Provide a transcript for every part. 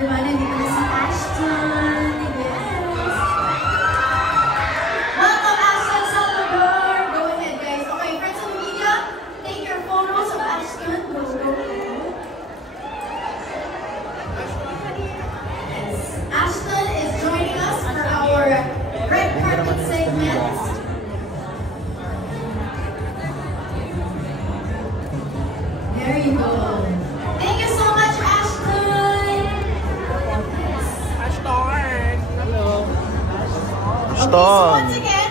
Diba, nandito na si Ashton. Yes. Welcome, Ashton Salvador. Go ahead, guys. Okay, friends of the media, take your photos of Ashton. Go, go, go. Yes. Ashton is joining us for our red carpet segment. There you go. Thank you so much, Ashton. Ashton! Hello. Okay, so once again,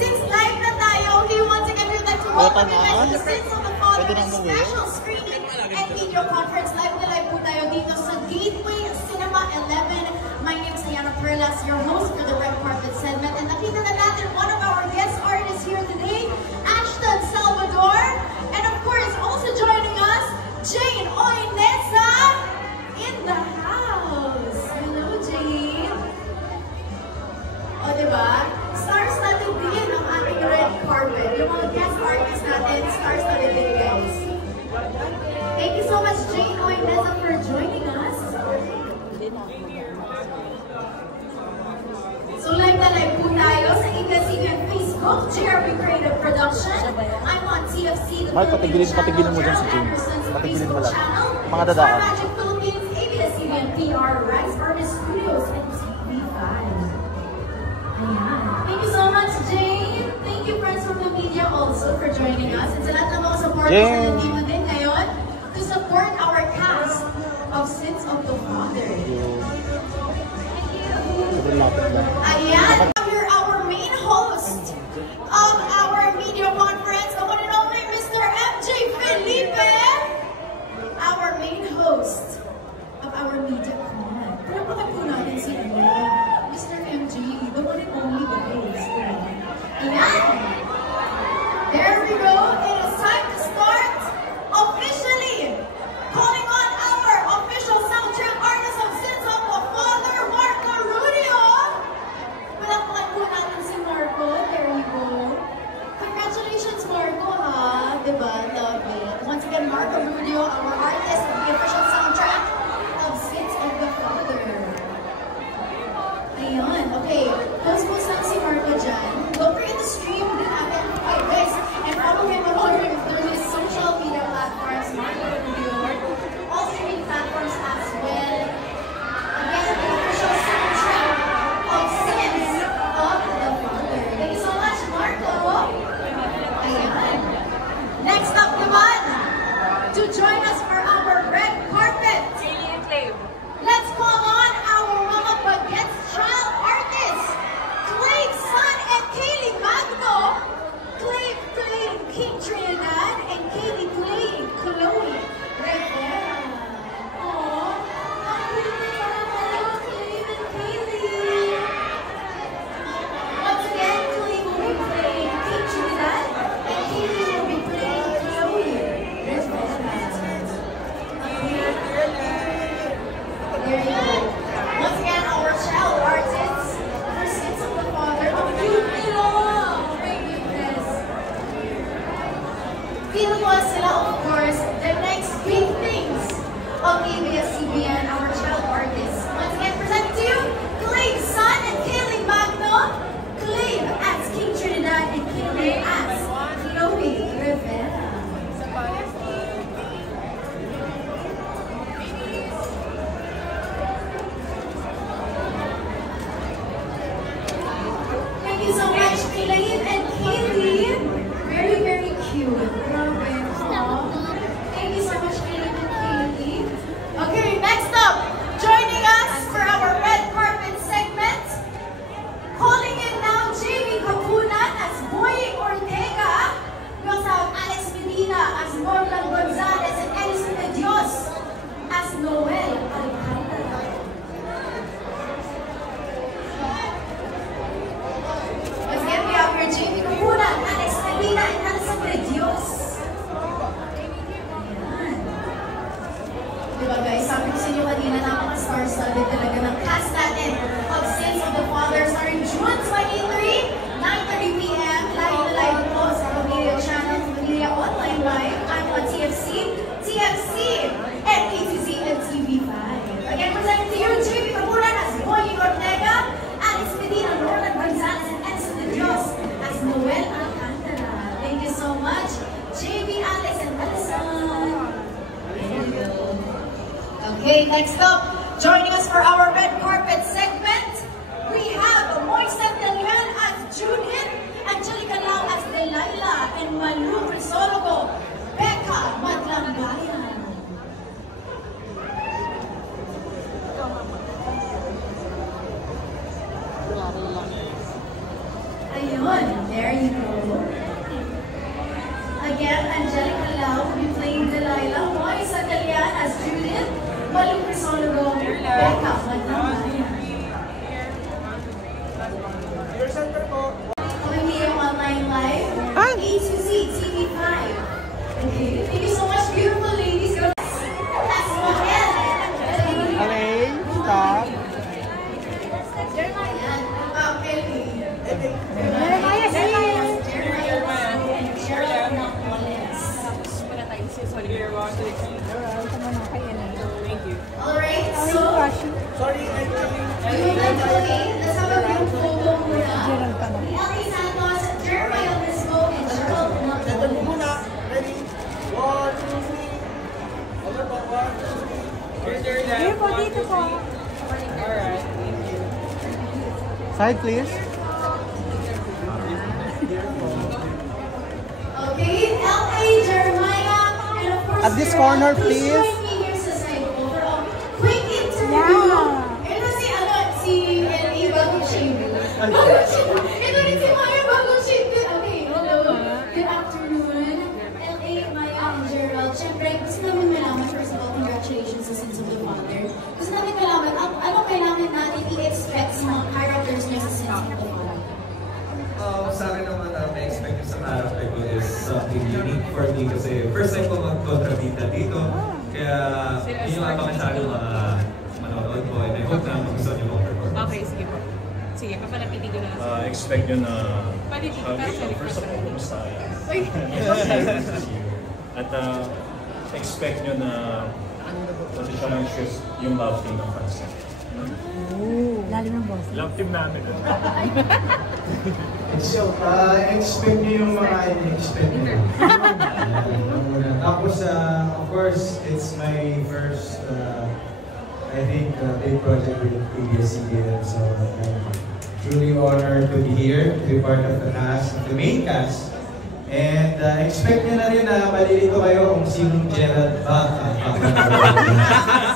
since live na tayo, okay, once again, we would like to welcome you guys to the Sins of the Father special screening and video conference. Live na live po tayo dito sa Gateway Cinema 11. My name is Ayana Perlas, your host for the Red Carpet segment. And nakita na natin one of our guest artists here today, Ashton Salvador. And of course, also joining us, Jane Oinesa in the house. Hello, Jane. O, diba? Stars natin din ang ating red carpet. Yung mga guest artists natin, stars natin din, guys. Thank you so much, Jane Oinesa, for joining us. So, live na live po tayo sa ABS-CBN Facebook, JRB Creative Production. I'm on TFC, the Philippines channel, Gerald Anderson's Facebook channel, Star Magic Philippines, ABS-CBN PR, Rise Artist Studios, and TV5. Ayan. Thank you so much, Jane. Thank you, friends from the media, also for joining us. And sa lahat ng mga supporters na nandito din ngayon to support our cast of Sins of the Father. Ayan. We're our main host of our media conference, the one and only Mr. MJ Felipe, our main host of our media conference. Pero bakit po natin si Mr. MJ, the one and only guys. Ayan. There we go. It is time to start officially calling on our official soundtrack artist of Sins of the Father, Marco Rudio. Palakpakan po natin si Marco. There you go. Congratulations, Marco, ha? Diba? Love it. Once again, Marco Rudio, our artist of the official soundtrack of Sins of the Father. Ayun. Okay. Post lang si Marco dyan. Don't forget to stream din natin. Okay, guys. And follow him on through social media platforms, Marco Rudio. All streaming platforms as well. Again, the official soundtrack of Sins of the Father. Thank you so much, Marco. Ayan. Next up naman, to join us for our red carpet. Let's call on our mga bagets child artists, Clave Sun and Kaylee Magno. Clave King Trinidad and Kaylee Chloe Rivera. Aww, ang beautiful naman, Clave and Kaylee. Once again, Clave will be playing King Trinidad and Kaylee will be playing Chloe Rivera. There you go. Once again, our child artists for Sins of the Father. Ang cute nila! Oh my goodness. Feel was sila, of course, the next big things of ABS-CBN, our child artists. Once again, presenting to you, Clave Sun and Kaylee Magno. Clave as King Trinidad and Kaylee as Chloe Rivera. Thank you so much, Clave and Kaylee. Very, very cute. Grabe. Aww. Thank you so much, Clave and Kaylee. Okay, next up, joining us for our red carpet segment, calling in now Jamie Kapunan as Boy Ortega. We also have Alex Medina as Norman Gonzalez and Edison de Dios as Noel Alcantara. Once again, we have here Jamie Kapunan, Alex Medina, and Edison de Dios. Ayan. Diba guys, sabi ko sa inyo kanina, napaka-star-studded talaga ng cast natin of Sins of the Father starting June 23, 9:30 p.m. Live na live po sa Pamilya Channel, Pamilya Online Live. I'm on TFC, and ATZ and TV5. Again, presenting Okay, next up, joining us for our red carpet segment, we have Moise Santelian as Judith, Angelica Lau as Delilah, and Malu Crisologo, Becca Madlambayan. Ayun, there you go. Again, Angelica Lau will be playing Delilah, Moise Santelian as Judith, Malu Crisologo, Becca Madlambayan. Coming to you online live, A2Z TV5. Okay, thank you so much, beautiful ladies. Last one, Okay, stop. Jeremiah. Alright, so Sorry, you would like to let's have a group photo muna. LA Santos, Jeremiah Lisbo, and Gerald Nocturnal. Ready? 1, 2, 3. Over po, 1, 2, 3. Here po, dito po. Alright. Side, please. Okay, LA, Jeremiah, and of course, At this corner, Gerald. please. Join me here sa side ko for a quick interview. Ito si LA bagong shave. Ito rin si Maya bagong shave din. Okay, hello. Good afternoon. LA, Maya, and Gerald. Siyempre, gusto namin malaman, first of all, congratulations sa Sins of the Father. Gusto namin malaman, ano kailangan natin i-expect sa mga characters niya sa Sins of the Father? Sa akin naman, may expect sa character ko is something unique for me kasi first time ko mag-kontrabita dito. Kaya yun yung napakasyado mga manonood ko and I hope na magustuhan niyo ang performance. Okay, sige po. Sige, papalapitin ko na kasi. Expect nyo na First of all, kumusta yan? Uy! At expect nyo na position yung love team ng Pansin. Lalo ng boss. Love team namin. So, expect nyo yung mga in-expect nyo. Tapos, of course, it's my first, I think, big project with ABS-CBN. So, I'm truly honored to be here, to be part of the cast, the main cast. And expect nyo na rin na malilito kayo kung sinong Gerald ba ang ating karatas.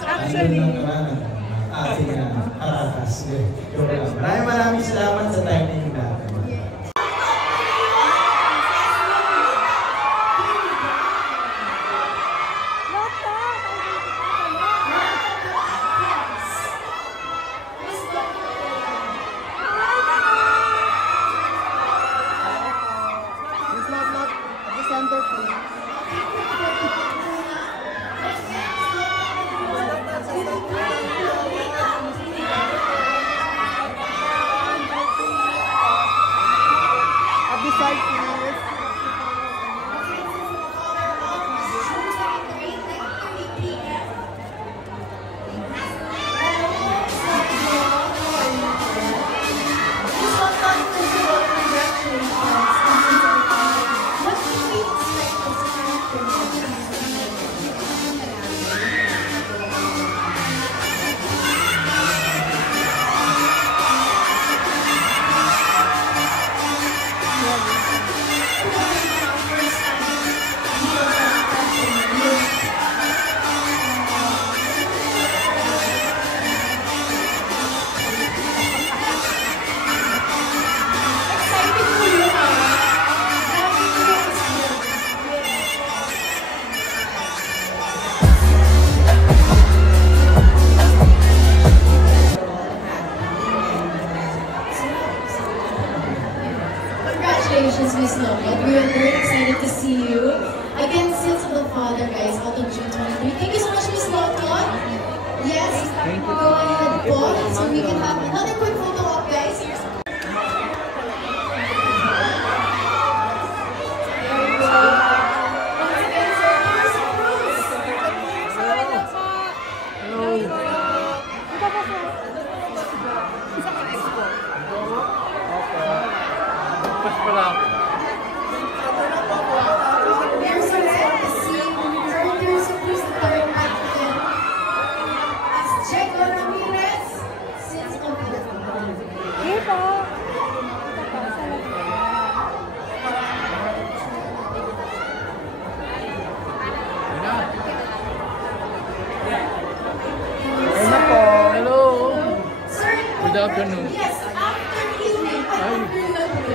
Maraming salamat sa timing natin. Congratulations, Miss Lombard. We are very excited to see you. Again, Sins of the Father, guys, out on June 23. Thank you so much, Miss Lombard. Yes, go ahead, Paul, so we can have another quick photo op, guys. There we go. Once again, sir, here's some rules. Push pa lang. There's some scene. There's a third applicant. afternoon. Yes, after evening. Afternoon na po.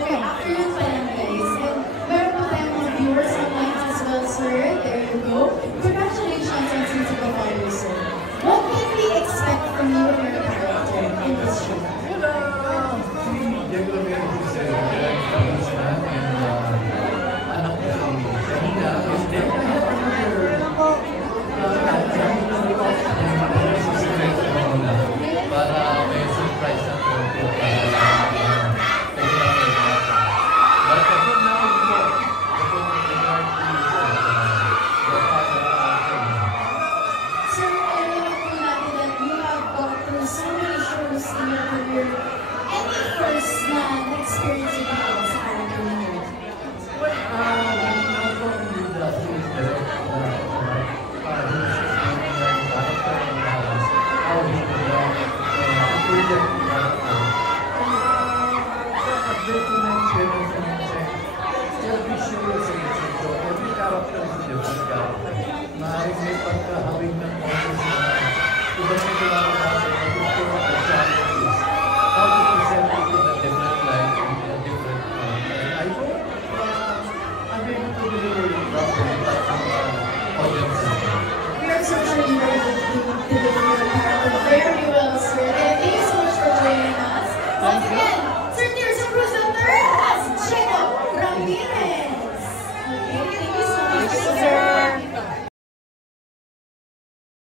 Okay, afternoon pa lang guys. And meron po tayong mga viewers online as well, sir. There you go. Congratulations on Since of Fire, sir. What can we expect from you and your character in this show? Para may surprise na po. Sir, I know po natin that you have gone through so many shows in your career. Any first na experience you have sa character ninyo? Maaaring may pagkahawig ng oras na ibang naglalaro natin ang gusto at challenges. How to present it in a different light, in a different way. I hope I'm able to deliver it properly to the audience. We are so sure you are able to deliver